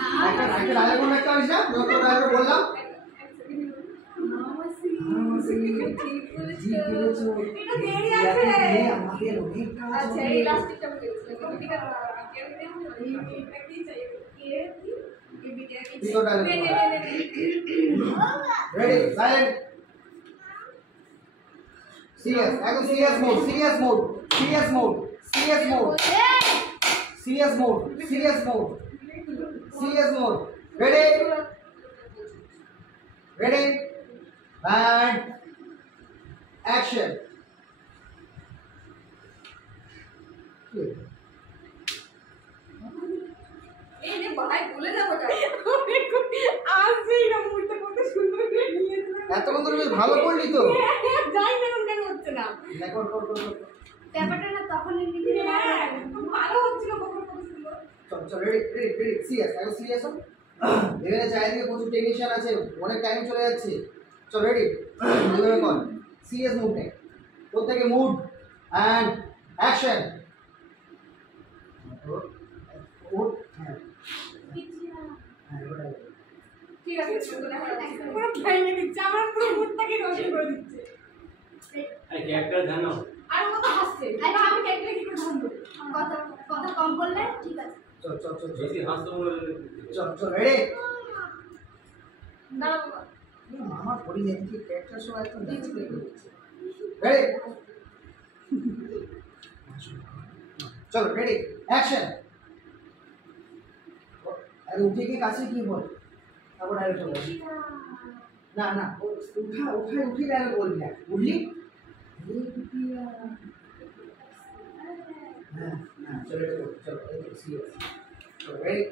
একটা ডায়লগ বলতে একটা হইছে না যত ডায়লগ বললাম মাসি মাসি, ঠিক জি বলেছো বলেছো এটা দেরি ইয়াতে আছে দিয়ে আমাদের অনেক কাজ আচ্ছা হবে। এই লাস্টটা বলে দিচ্ছি বিটিকা কে কে এটা কি চাই কে কি বিটিকা কি দুটো dialogue নে নে নে Ready, silent. Serious, একদম serious mode, serious mode, serious mode, serious mode, serious mode, serious mode, serious mode. Ready, ready, and action. এই নে ভাই ভুলে যাবো তা আসছেই না মুহূর্তে কত সুন্দর করে নিয়েছে এতক্ষণ ধরে বেশ ভালো করলি তো যাই না কেন হচ্ছে না রেকর্ড কর কর কর। ব্যাপারটা না তখন এমনি হ্যাঁ খুব ভালো হচ্ছিল কখন কত সুন্দর চল চল রেডি রেডি রেডি সিরিয়াস একদম সিরিয়াস হো এখানে চারিদিকে প্রচুর টেকনিশিয়ান আছে অনেক টাইম চলে যাচ্ছে চল রেডি এভাবে কর সিরিয়াস মুড নে প্রত্যেকে মুড অ্যান্ড অ্যাকশন মুড হ্যাঁ হ্যাঁ ওটাই ঠিক আছে সুন্দর দেখা পুরো ভেঙে দিচ্ছে আমার পুরো মুডটাকে নষ্ট করে দিচ্ছে আরে ক্যারেক্টার জানো আর ও তো হাসছে আর আমি দেখলে কি করে ধরবো কথা কথা কম বললে ঠিক আছে চল চল চল চল বেশি হাসতে বলে চল চল রেডি দাঁড়াও বাবা মামা পড়ি এদিকে ক্যারেক্টার সব একদম ডান্স করে দিচ্ছে রেডি চল রেডি অ্যাকশন আরে উঠে গিয়ে কাছে কি বল তারপর ডাইরেক্ট বল না না উঠে ডাইরেক্ট বলবি না বুঝলি হ্যাঁ হ্যাঁ চলো চলো সিরিয়াস চলো রেডি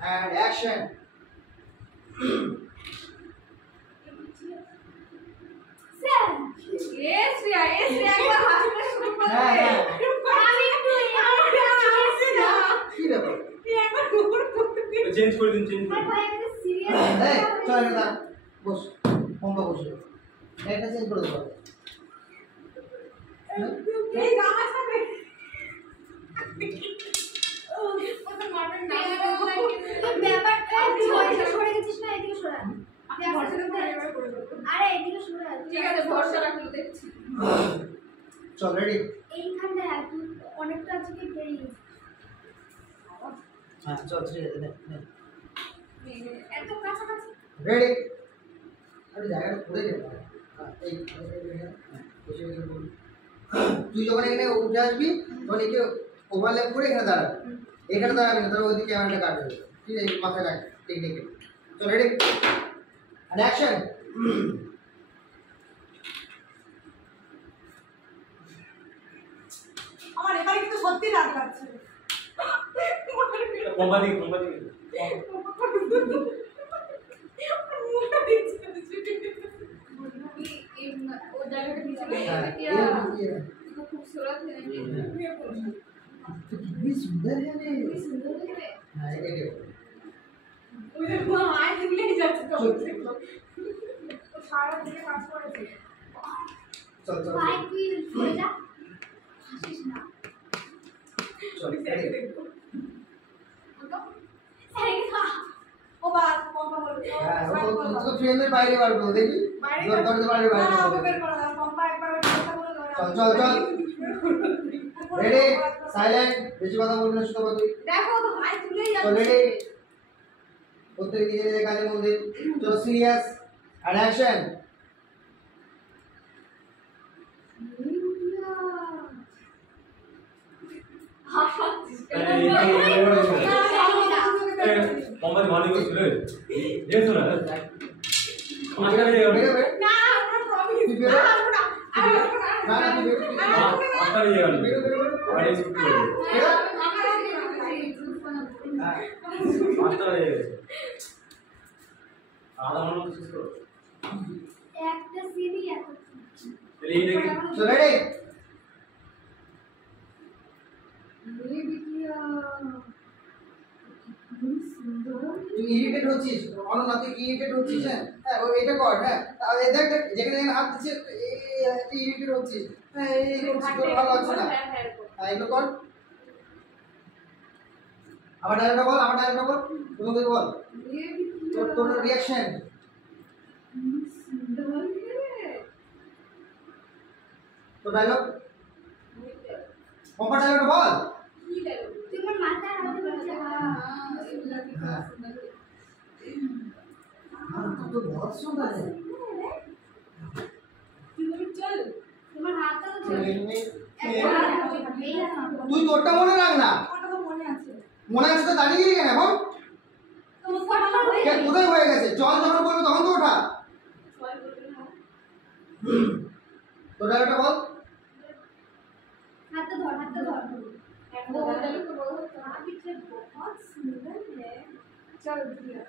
অ্যান্ড অ্যাকশন স্যার এ শ্রেয়া একবার হাসতে শুরু হ্যাঁ করে হ্যাঁ আমি একটু হাসছে না কি ব্যাপার তুই একবার ঘুর করতে চেঞ্জ করে দিন চেঞ্জ করে আর দিন ভাই একটা সিরিয়াস এই চল এটা দাঁড়া। বস পম্পা বস এটা চেঞ্জ করে দেবো এই গামা ছাড়বে ও তো মারবেন না ব্যাপারটা সরে গেছিস না এদিকে সরা আপনি ভরসা করে এবার করে দেবো আরে এদিকে সরে ঠিক আছে ভরসা রাখলো দেখছি চল রেডি এইখানটা একটু অনেকটা আজকে বেরিয়ে হ্যাঁ চল ঠিক আছে এত কাছাকাছি রেডি আরে জায়গাটা ঘুরে যাবে হ্যাঁ এই হ্যাঁ বসে বসে বল তুই যখন এখানে উঠে আসবি তখন একে ওভারল্যাপ করে এখানে দাঁড়াবি এখানে দাঁড়াবি না তাহলে ওইদিকে ক্যামেরাটা কাটবে ঠিক আছে মাথায় রাখ টেকনিকে চল রেডি আর অ্যাকশন আমার এবারে কিন্তু সত্যি রাগ লাগছে কোম্পানি মুখটা দিচ্ছে ও জায়গাটা নিচে হ্যাঁ গিয়ে ये खूबसूरत है कितनी सुंदर है रे कितनी सुंदर है हाँ ये ওই যে মা আয় দিলেই যাচ্ছে তো চল। সারা দিকে কাজ করেছে चल चल भाई তুই সরে যা হাসিস না चल रेडी ও বাস পম্পা বলবে हाँ वो तो फ्रेम में বাইরে বার করো দেখি জোর করে বাইরে বার না ওকে করো বের করে দাও পম্পা একবার ওই কথা বলে দাও চল চল চল রেডি সাইলেন্ট বেশি কথা বলবি না শুধু কথা দেখো তো ভাই তুলেই চল যাচ্ছে রেডি প্রত্যেক নিজের কাজের মধ্যে চলো সিরিয়াস আর অ্যাকশন কোম্পানি ভালো করছিল দেখছো না মাঝখানে বেরো যাবে বেরো না আমরা প্রমিস তুই বেরো। না আর না না তুই বেরো মাঝখানে যাবে বেরো বেরো বেরো আরে ছুটি হবে বেরো হ্যাঁ মাঝখানে যাবে আধা ঘন্টা শেষ করো একটা সিরি এত তাহলে এই দেখি চল রেডি ये बिटिया सुंदर তুই ইরিটেট হচ্ছিস অনন্যা তুই ইরিটেট হচ্ছিস হ্যাঁ হ্যাঁ ও এটা কর হ্ঁ তাহলে দেখ দেখ যেখানে যেখানে হাত দিচ্ছে এই ইরিটেট হচ্ছিস, হ্যাঁ এই করছিস, তোর ভালো লাগছে না, হ্যাঁ এগুলো কর। আবার ডায়লগটা বল, আবার ডায়লগটা বল, প্রথম থেকে বল, তোর তোর রিয়াকশন। তো ডায়লগ কম্পা ডায়লগটা বল। তোমার মাথা হাতে বলছে হ্যাঁ हाँ तो बहुत सुंदर है। চল তোমার হাতটা তো তুই তোরটা মনে রাখ না, মনে আছে তো দাঁড়িয়ে গেলি কেন এখন? কোথায় হয়ে গেছে? জল যখন পড়বে তখন তো ওঠা। তো ডায়লগটা বল। हाथ धर बहुत सुंदर है। चल दिया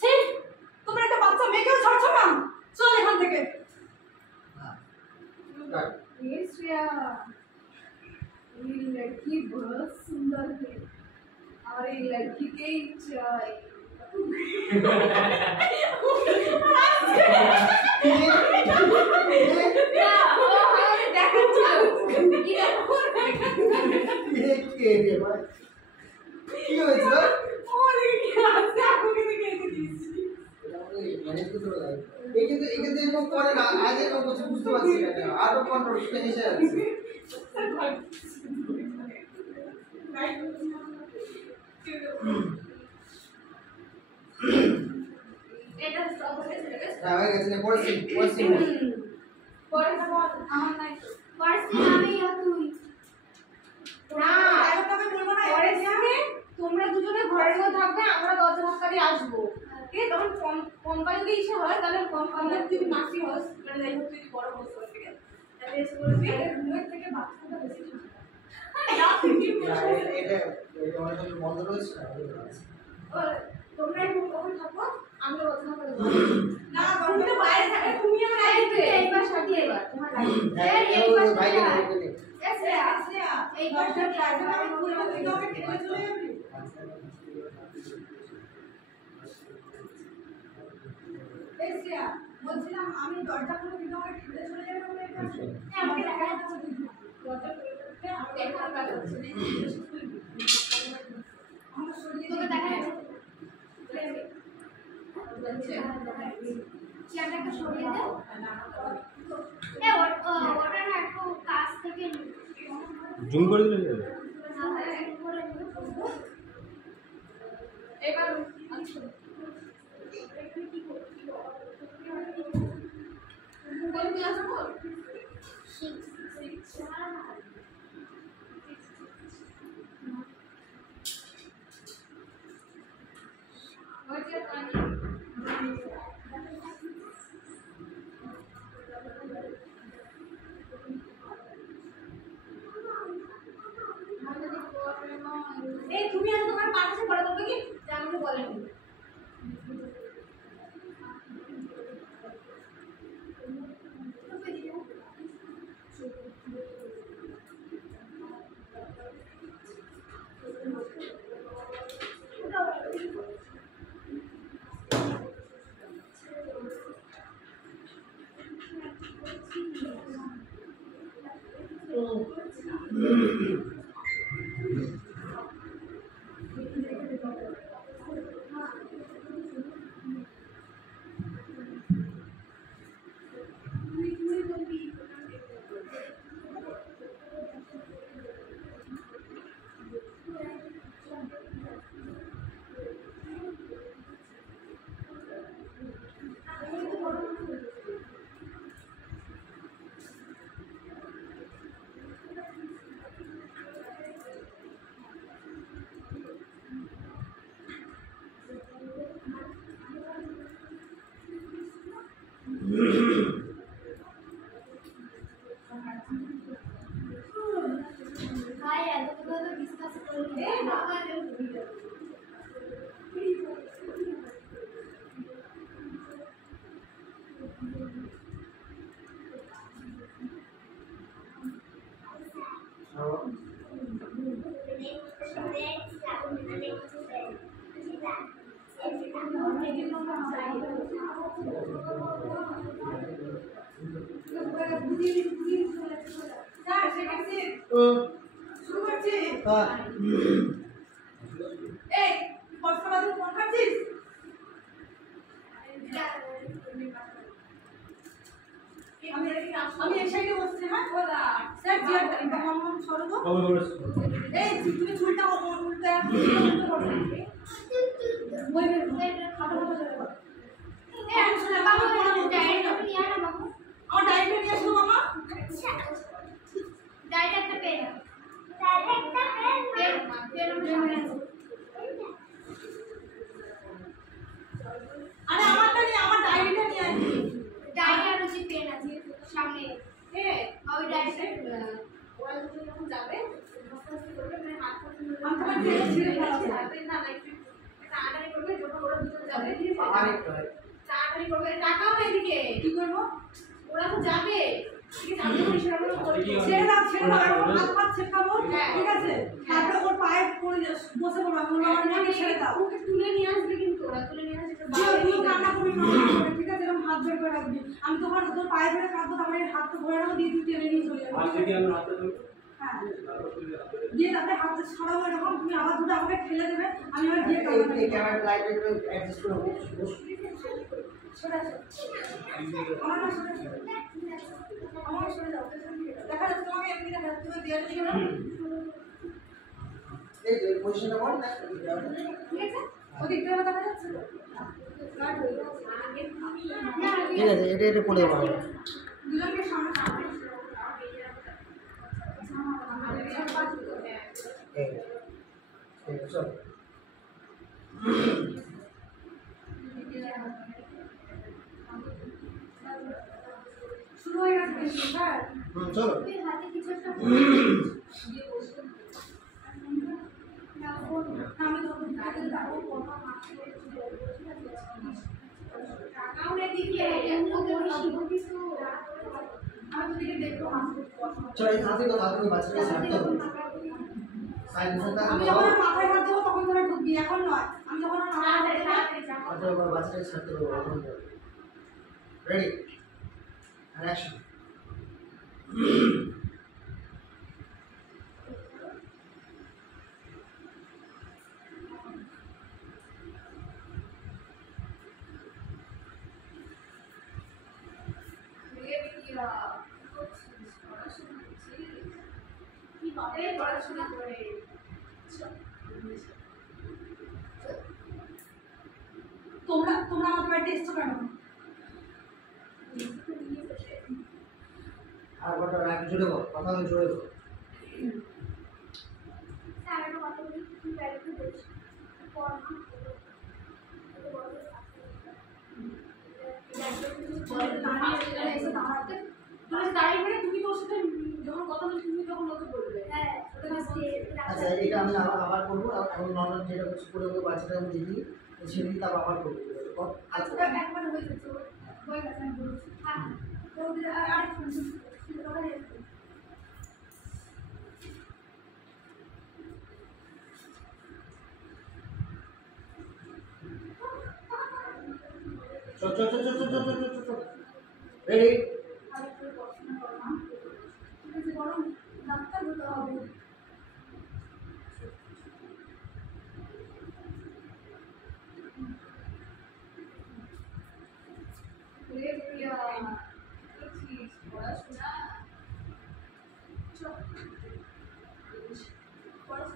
ছি তোমরা একটা বাচ্চা মেয়েকেও ছাড়ছো না, চল এখান থেকে। ये श्रेया ये लड़की बहुत सुंदर है और ये लड़की के ही चाहिए। কি হয়েছিল? এখানে এরকম করে না, আজ এরকম কিছু বুঝতে পারছি না, আরো কন্ট্রোল এসে যাচ্ছে। এটা স্টপ হয়ে গেছে। হ্যাঁ হয়ে গেছে, পড়ছি পরে তো আমার নাই पर्स আমি আর তুই না আমি বলবো না। পরে যাবে তোমরা দুজনে ঘরের মধ্যে থাকবে, আমরা দরজা ধাক্কা দিয়ে আসবো। ঠিক আছে, তখন কম্পা যদি ইসে হয় তাহলে কম্পা যদি মাসি হস মানে যাই হোক যদি বড় হস ঠিক আছে, তাহলে এসে বলবি রুমের থেকে বাথরুমটা বেশি ঠান্ডা। এটা অনেক বন্ধ রয়েছে না। তোমরা ওখানে থাকো, আমি দরজা ধাক্কা দেবো। না তুমি তো বাইরে থাকবে, তুমি আমার আসবে এইবার সাথে এবার তোমার ভাইকে এইবার বলছিলাম আমি দরজা খুলে দিলে আমাকে ঠেলে চলে যাবে বলে আমাকে দেখা যাচ্ছে দরজা খুলে আমি দেখা যাচ্ছে আমার শরীরে তোকে দেখা যাচ্ছে যাচ্ছে চেয়ারটা একটু সরিয়ে দে ওটা না একটু কাছ থেকে জুম করে দিলে এবার আচ্ছা কোন ক্লাসে পড়? 6 ওইটা পানি এই তুমি আর তোমার পাশে পড়ে বলবে কি যে আমাকে বলেনি। হাই এত কথা ডিসকাস করলি বাবা যা শেখাচ্ছি শুরু করছি হ্যাঁ এই কষ্ট বাদে ফোন করছিস আমি এই সাইডে বসছি হ্যাঁ স্যার জিয়া মোহাম্মদ সরগো এই তুমি চুলটা উল্টা ওই খাটো খাটো এই আমি শুনে বাবা ডায়েরিটা নিয়ে আয় না বাবু আমার ডায়েরিটা নিয়ে আসো মামা আচ্ছা ডায়েরি একটা পেন আরে আমারটা নিয়ে আমার ডায়েরিটা নিয়ে আয় ডায়েরি আর হচ্ছে পেন আছে সামনে হ্যাঁ ওই ডায়েরিটা ওরা যখন যাবে আস্তে আস্তে করবে মানে হাত আমি তোমার ছিঁড়ে ফেলছি না না একটু তাড়াতাড়ি করবে যখন ওরা দুজন যাবে তাড়াতাড়ি করবে টাকাও না এদিকে কি করবো ওরা তো যাবে ঠিক আছে আমি ইশারা করে ছেড়ে দাও হাত পা ছেড়াবো ঠিক আছে তারপরে ওর পায়ে পড়ে বসে পড়বে আমি আমার নামে ছেড়ে দাও ওকে তুলে নিয়ে আসবে কিন্তু ওরা তুলে নিয়ে আসবে তুই কান্না করবি না ঠিক আছে এরকম হাত বের করে রাখবি আমি তখন তোর পায়ে ধরে কাঁদবো তারপরে হাত তো ধরে রাখবো দিয়ে তুই টেনে নিয়ে চলে যাবি হ্যাঁ দিয়ে তারপরে হাতটা ছড়াবো এরকম তুমি আবার দুটো আমাকে ঠেলে দেবে আমি আবার গিয়ে এই ক্যামেরা লাইট একটু অ্যাডজাস্ট করে বস সরে আসো আমার না সরে আমার সরে যাও দেখা যাচ্ছে তোমাকে এমনি দেখা যাচ্ছে তুমি দেয়ালে সরে এই যে পজিশনটা বল না ঠিক আছে ওদিক থেকে দেখা যাচ্ছে তো গার্ড হয়ে যাচ্ছে ঠিক আছে এটা পড়ে যাবে দুজনকে সামনে সামনে এই চল শুরু হয়ে গেছে স্যার চলো হাতে কিছু একটা দিয়ে বসে আমি তো হাতে দাও কথা মারতে টাকাও নেই দিকে এত বড় কিছু আমি তো দিকে দেখো চলো এই হাতে তো হাতে বাচ্চাকে ছাড়তে হবে সাইলেন্সারটা আমি যখন মাথায় হাত দেবো তখন ধরে ঢুকবি এখন নয় আমি যখন বাচ্চাটাকে ছাড়তে হবে রেডি and action পড়াশোনা করে তোমরা আমাদের বাড়িতে এসছো কেন আর বড় রাগ জুড়ে বল কথা জুড়ে বল স্যার একটা কথা বলি তুমি ব্যারিকে বলছো তুমি তোর সাথে যখন কথা বলছি তুমি তখন ওকে বলবে হ্যাঁ আচ্ছা এটা আমি আবার করবো এখন নর্মাল যেটা করে ওকে বাচ্চাটা আমি দিই সেদিন তারপর আবার করবো আচ্ছা একবার হয়ে গেছে আমি বলছি হ্যাঁ তো আরেকটু চল রেডি ডাক্তার হতে হবে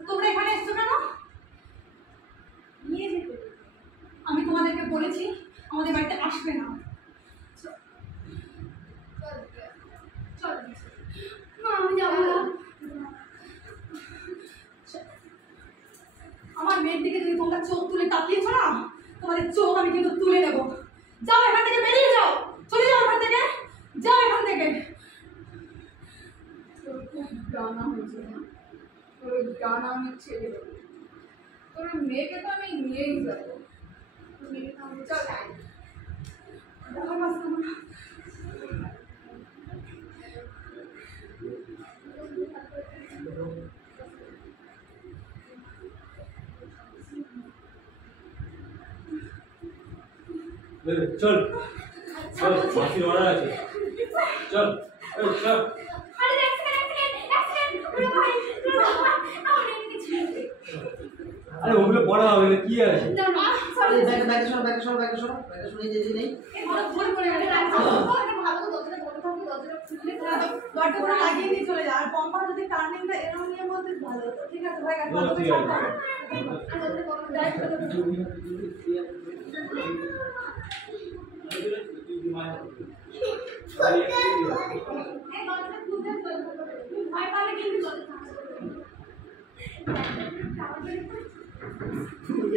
তোমরা এখানে এসছো কেন নিয়ে যেতে আমি তোমাদেরকে বলেছি আমাদের বাড়িতে আসবে না আমি যাবো না আমার মেয়ের দিকে যদি তোমরা চোখ তুলে তাকিয়েছো না তোমাদের চোখ আমি কিন্তু তুলে নেবো যাও এখান থেকে বেরিয়ে যাও চলে যাও এখান থেকে যাও এখান থেকে তোর খুব ডানা হয়েছে না তোর ডানা আমি ছেড়ে দেবো তোর মেয়েকে তো আমি নিয়েই যাবো চল চল চল মাসির অর্ডার আছে চল এই সব আরে অ্যাক্সিডেন্ট পুরো ভাই আমার এদিকে ছিল আরে ওগুলো পড়া হবে না কি আছে না না সরি ব্যাকে সরো এই যে নেই ভুল করে এটা ভালো তো দরজাটা বন্ধ থাকবে দরজাটা খুললে দরজা পুরো লাগিয়ে দিয়ে চলে যায় আর পম্পা যদি টার্নিংটা এরকম নিয়ে বলতে ভালো হতো ঠিক আছে হয়ে গেছে চলো, ঠিক আছে। আর দরজাটা বন্ধ Direct করে দেবো। এই দরজাটা খুলতে ভয় পালে কিন্তু দরজা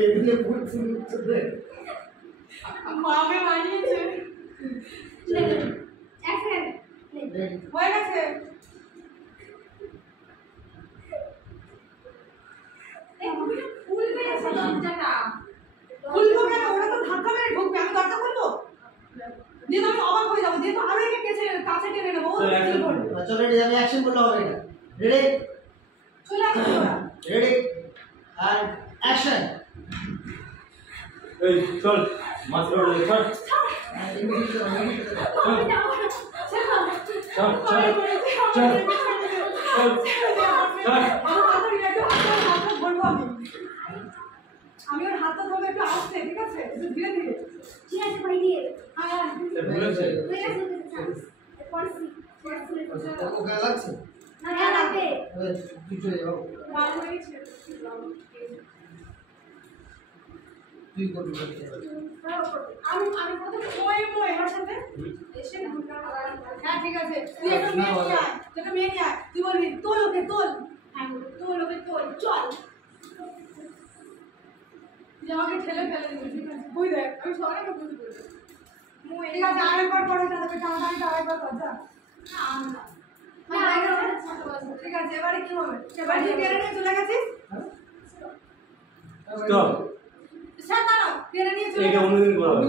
এদিকে ভুল শুনতে মামে বানিয়েছে অ্যাক্সিডেন্ট হয়ে গেছে এই তুমি খুলবে দরজাটা খুলবো কেন ওরা তো ধাক্কা মেরে ঢুকবে আমি দরজা খুলবো দিয়ে তো আমি অবাক হয়ে যাবো দিয়ে তো আরো একে কাছে টেনে নেবো ও চল, কি action করবে চলো রেডি আমি অ্যাকশন করলে হবে এটা রেডি চলে আসবে ওরা রেডি আর অ্যাকশন এই চল মাছ ধরে চল চল চল চল চল চল আমি ওর হাতটা ধরবো একটু আসতে ঠিক আছে একটু ধীরে ধীরে ঠিক আছে ভাই দিয়ে ভুলেছে হয়ে গেছে পড়ছি ওকে লাগছে না লাগবে তুই চলে যাও লাল হয়ে গেছে তুই করবি আমি প্রথমে ওই আমার সাথে এসে হ্যাঁ ঠিক আছে তুই একটা মেয়ে নিয়ে আয় তুই একটা মেয়ে নিয়ে আয় তুই বলবি তোল ওকে তোল হ্যাঁ তোল ওকে তোল চল তুই আমাকে ঠেলে ফেলে দিবি ঠিক আছে বুঝ দেখ আমি সবাই বুঝতে পারবো ঠিক আছে আরেকবার পরে যাবে টানাটানিটা আরেকবার কর যা ঠিক আছে এবারে কি হবে এবারে তুই টেনে নিয়ে চলে গেছিস স্টপ স্যার দাঁড়াও টেনে নিয়ে চলে এটা অন্যদিন করা হবে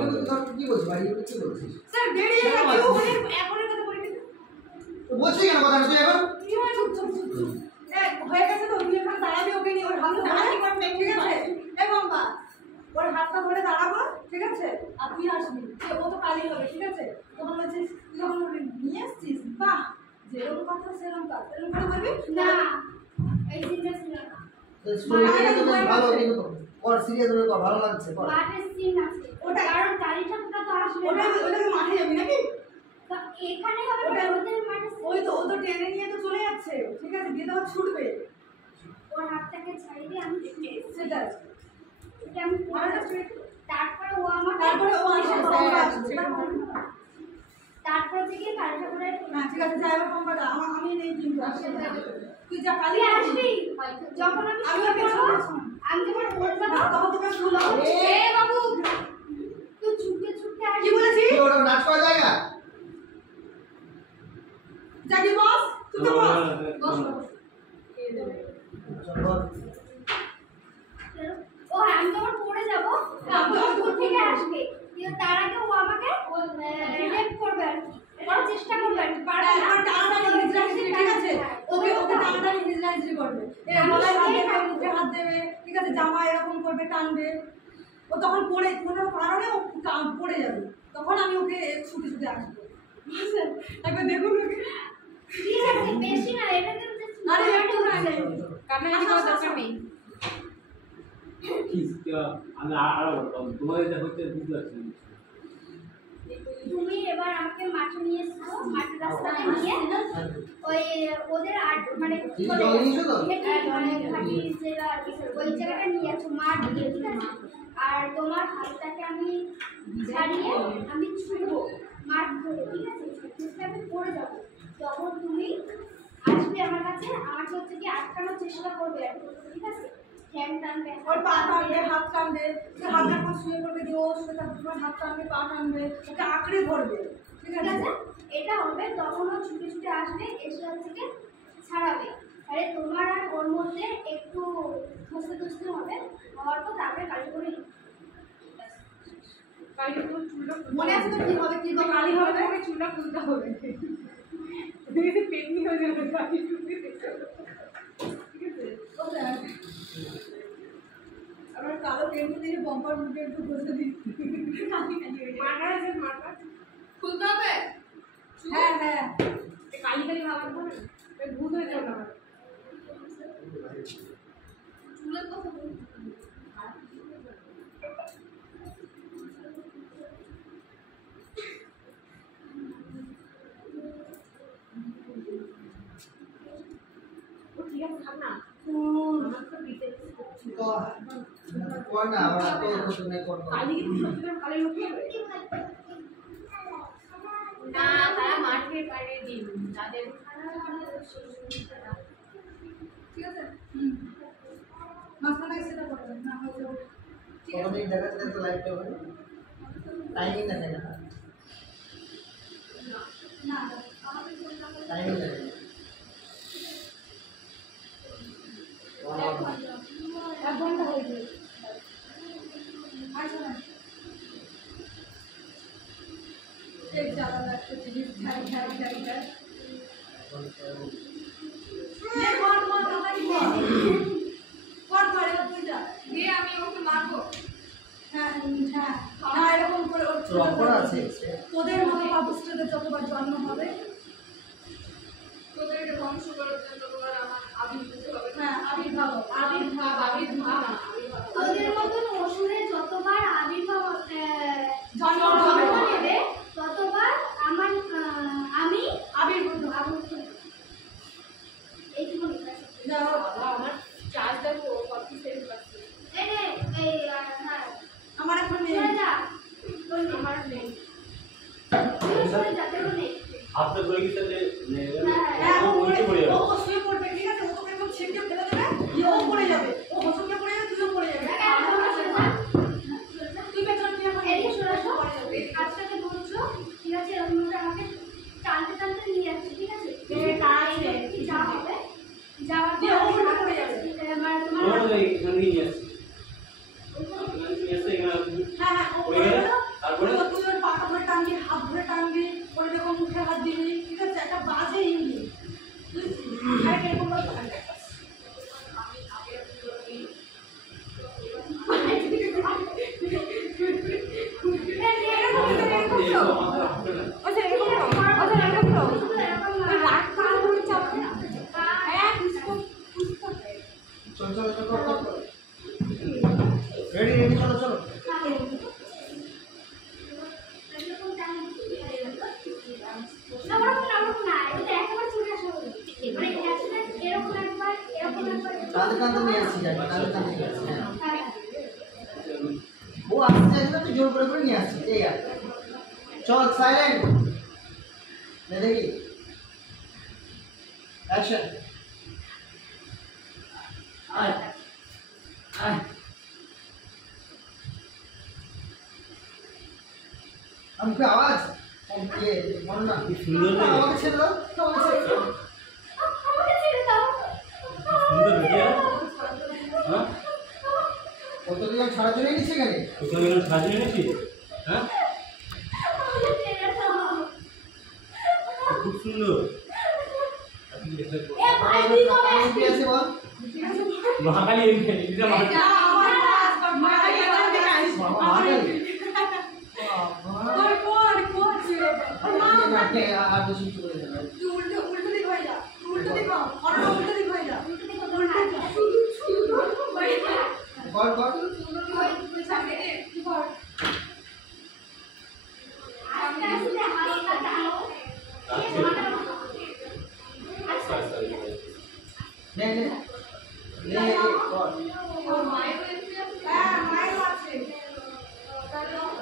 কি বলছিস ভাই কি বলছিস স্যার বেরিয়ে গেছে কেউ ওদের এখনের কথা বলে দিতে বলছিস কেন কথা তুই এখন কি হয় চুপ চুপ চুপ চুপ হয়ে গেছে তো তুই এখানে দাঁড়াবি ওকে নিয়ে ওর হাতটা দাঁড়াবি করবে ঠিক আছে বম্বা ওর হাতটা ধরে দাঁড়াবো ঠিক আছে আর তুই আসবি ও তো কালই হবে ঠিক আছে তখন বলছিস তুই যখন ওকে নিয়ে এসছিস বাহ যেরকম কথা সেরকম কাজ এরকম করে বলবি না এই সিনটা ছিল না স্টোরিটা তো বেশ ভালো কিন্তু কর সিরিয়াস ভাবে কর ভালো লাগছে কর বাটের সিন আছে ওটা কারণ গাড়িটা ওটা তো আসবে ওটা না ওটাকে মাঠে যাবি নাকি তা এখানে হবে ওটা ওদের মাঠে ওই তো ও তো টেনে নিয়ে তো চলে যাচ্ছে ঠিক আছে দিয়ে তো ছুটবে ওর হাতটাকে ছাড়িয়ে দিয়ে আমি সেটা এটা আমি তারপরে ও আমার তারপরে ও আসবে তারপরে থেকে গাড়িটা করে না ঠিক আছে যাই হোক আমরা আমি নেই কিন্তু তুই যা কালি তুই আসবি যখন আমি আমি শুয়ে ওকে পড়বো, শোন আমি যখন পড়বো তখন তোকে স্কুল হবে এ বাবু তুই ছুটতে ছুটতে আসবি কি বলেছিস কি ওটা নাচ করা জায়গা জাগি বস তুই তো বস চল ও আমি যখন পড়ে যাবো তখন দূর থেকে আসবে কিন্তু তার আগে ও আমাকে রেপ করবে আর কি করার চেষ্টা করবে আর কি পারবে না একবার টানাটানি হিজড়াহিজড়ি ঠিক আছে ওকে ওকে টানাটানি হিজড়াহিজড়ি করবে গলায় হাত দেবে মুখে হাত দেবে ঠিক আছে জামা এরকম করবে টানবে ও তখন পড়ে কোনো কারণে ও পড়ে যাবে তখন আমি ওকে ছুটে ছুটে আসবো বুঝলেন একবার দেখুন ওকে ঠিক আছে বেশি না এটা তো আরে একটু না কান্নাকাটি করার দরকার নেই আমি আরো তোমার এটা হচ্ছে বুঝতে পারছি তুমি এবার আমাকে মাঠে নিয়ে এসছো মাঠের রাস্তাতে নিয়ে ওই ওদের মানে কি বলে জল নিয়েছো তো? মানে ঘাটি যেটা ওই জায়গাটা নিয়ে যাচ্ছ মাঠ দিয়ে ঠিক আছে আর তোমার হাতটাকে আমি ছাড়িয়ে আমি ছুটবো মাঠ ধরে ঠিক আছে ছুটতে আমি পড়ে যাবো তখন তুমি আসবে আমার কাছে আমাকে হচ্ছে কি আটকানোর চেষ্টা করবে আর কি, ঠিক আছে ঠ্যাং টানবে ওর পা টানবে হাত টানবে ওকে হাত টানবে শুয়ে পড়বে দিয়ে ও শুয়ে থাকবে তোমার হাত টানবে পা টানবে ওকে আঁকড়ে ধরবে ঠিক ঠিক আছে আছে এটা হবে তখন ও ছুটে ছুটে আসবে এসে থেকে ছাড়াবে আরে তোমার আর ওর মধ্যে একটু ধস্তে ধস্তে হবে হওয়ার পর তারপরে কালি করে কালকে তোমার চুলটা মনে আছে তো কি হবে কি তো কালি হবে তোমাকে চুলটা খুলতে হবে পেটনি হয়ে যাবে কালি টুপি দেখতে হবে। ঠিক আছে আবার কালো পেন্ট দিয়ে বম্পার মুখে একটু ঘষে দিই কালি কালি হয়ে যায় মার্কার আছে মার্কার খুলতে হবে হ্যাঁ হ্যাঁ লাগবে না এই ভূত হয়ে যাবে না চুলের কথা বলি ঠিক আছে থাক না আমার তো বিতে কর না আবার তো তুমি করব কালি কিন্তু সত্যি কালি লোক হবে না তারা মাঠে বাইরে দিন তাদের ঠিক আছে মাঝখানে সেটা করবেন না হয়তো কতদিন দেখা যাচ্ছে তো লাইভটা হবে টাইমিং না দেয় না না টাইমিং দেয় এক ঘন্টা হয়ে যাবে আচ্ছা না एक ज्यादा लगता है जिस खाई खाई खाई खाई ये कौन कौन हमारी कौन करेगा पूजा দিয়ে আমি ওকে মারবো হ্যাঁ হ্যাঁ না এরকম করে ওর প্রপার আছে তোদের মতো বাবুস্টাদের যতবার জন্ম হবে তোদেরকে ধ্বংস করার জন্য তোমার আমার আবির্ভূত হবে হ্যাঁ আবির্ভাব আবির্ভাব তোদের মতন অসুরের যতবার আবির্ভাব জন্ম নেবে ততবার আমার আমি আবির্ভূত এইটুকু আমার চার্জ দেখো 47%। আমার এখন নেই আমার নেই आपने कोई की तरह হ্যাঁ ও नीचे पड़ ও जाएगा শুয়ে পড়বে ঠিক আছে ও তোকে একদম ছেড়ে ফেলে দেবে ও পড়ে যাবে ও হোসকে পড়ে যাবে তুইও পড়ে যাবে তুই পেছন দিয়ে আমার এদিকে সরে আসো হাতটাকে ধরছো ঠিক আছে এরকম করে আমাকে টানতে টানতে নিয়ে যাচ্ছে ঠিক আছে টানছে যা হবে যাওয়ার দিয়ে ও উল্টো পড়ে যাবে আমার और তোমার नहीं इधर नहीं है ऐसे ही হ্যাঁ হ্যাঁ ও পড়ে গেলে তারপরে তুই ওর পাটা ধরে টানবি হাত ধরে টানবি ওর দেখো মুখে হাত দিবি ঠিক আছে একটা বাজে ইংলি তুই আরে এরকম করে আচ্ছা এরকম আচ্ছা এরকম রাগ করে ধরে চাপবে না হ্যাঁ চল চল চল কর রেডি রেডি চলো চলো কাঁদে কাঁদে নিয়ে আসছি যাই কাঁদে কাঁদে নিয়ে আসছি হ্যাঁ ও আসতে চাইছে না তুই জোর করে নিয়ে আসছিস এই আর চল সাইলেন্ট দেখি অ্যাকশন আয় আয় हमको आवाज ये बोलो ना सुंदर नहीं है। আমাকে ছেড়ে দাও আমাকে ছেড়ে দাও सुंदर बिटिया हाँ কতদিন ছাড়া চলে নিচ্ছে কেন तो क्या मैंने शादी नहीं की हाँ खूब सुंदर अभी ऐसा কি আছে বল महाकाली एक है इधर महाकाली বাবা মারে কোন কোন কোন ছিল না কে আর বেশি কিছু করে দেবে তুই উল্টো উল্টো দিক হয়ে যা তুই উল্টো দিক হও আর উল্টো দিক হয়ে যা কর কর কি কর নে নে নে কর হ্যাঁ মায়ের আছে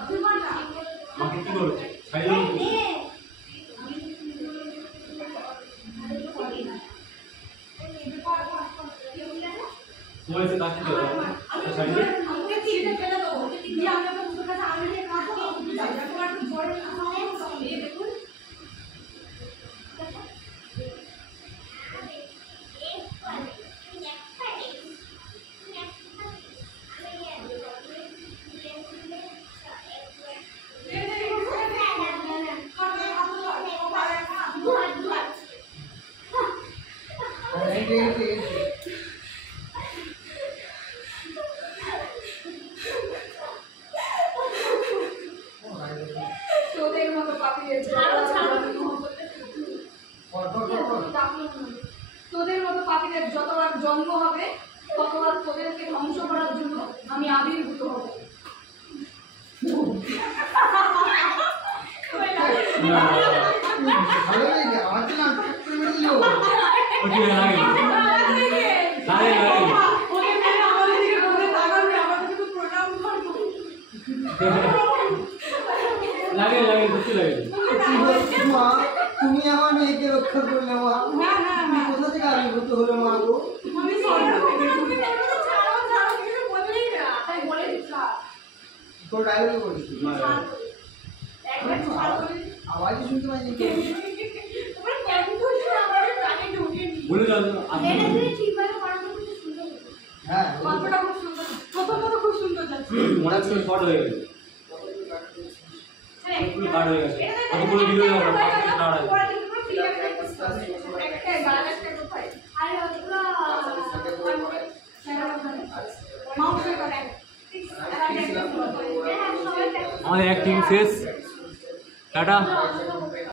তুই কর না माँ कितनी बोलो साइलेंट तुम्हारे से काफी कर रहा আমি हूँ साइलेंट আমাকে তিনটে ফেলে দেবো দিয়ে আমি আপনার মুখের কাছে আঙুল দিয়ে কাটবো তারপর একটু জোরে এই দেখুন এন্ট্রি এন্ট্রি জন্ম হবে ততবার তোদেরকে ধ্বংস করার জন্য আমি আবির্ভূত হব। ভালো লাগে আমার জন্য আটকে মেরে দিল ওকে লাগে ওকে মেরে আমাদের দিকে ঘুরে তাকাবে, আমাদের তো প্রণাম করবো। লাগে সত্যি লাগে। মা তুমি আমার মেয়েকে রক্ষা করলে মা। হ্যাঁ হ্যাঁ তুমি হ্যাঁ, কোথা থেকে আবির্ভূত হলো মা গো? আমি স্বর্গ থেকে। ছাড়ো ছাড়ো কিছু বললেই না, তাই বলে দিচ্ছা তোর ডায়লগ বলিস একবার ছাড় বলে আওয়াজই শুনতে পাইনি তো। তোমরা কেমন করছো আমার কানে ঢুকে নি। বলে দাও আপনি এটা যদি ঠিকভাবে করানো খুব সুন্দর হতো। হ্যাঁ গল্পটা খুব সুন্দর, প্রথমত খুব সুন্দর যাচ্ছে। মনে হচ্ছে শর্ট হয়ে গেছে, হ্যাঁ, পুরো কাট হয়ে গেছে। এটা কতগুলো ভিডিও হবে হয়ে গেল, দাঁড়ায় পরে কিন্তু পুরো clear হয়ে গেছে। একটা গালাগাছটা কোথায়? আরে পুরো মাউসের কথা। আমাদের অ্যাক্টিং শেষ, টাটা।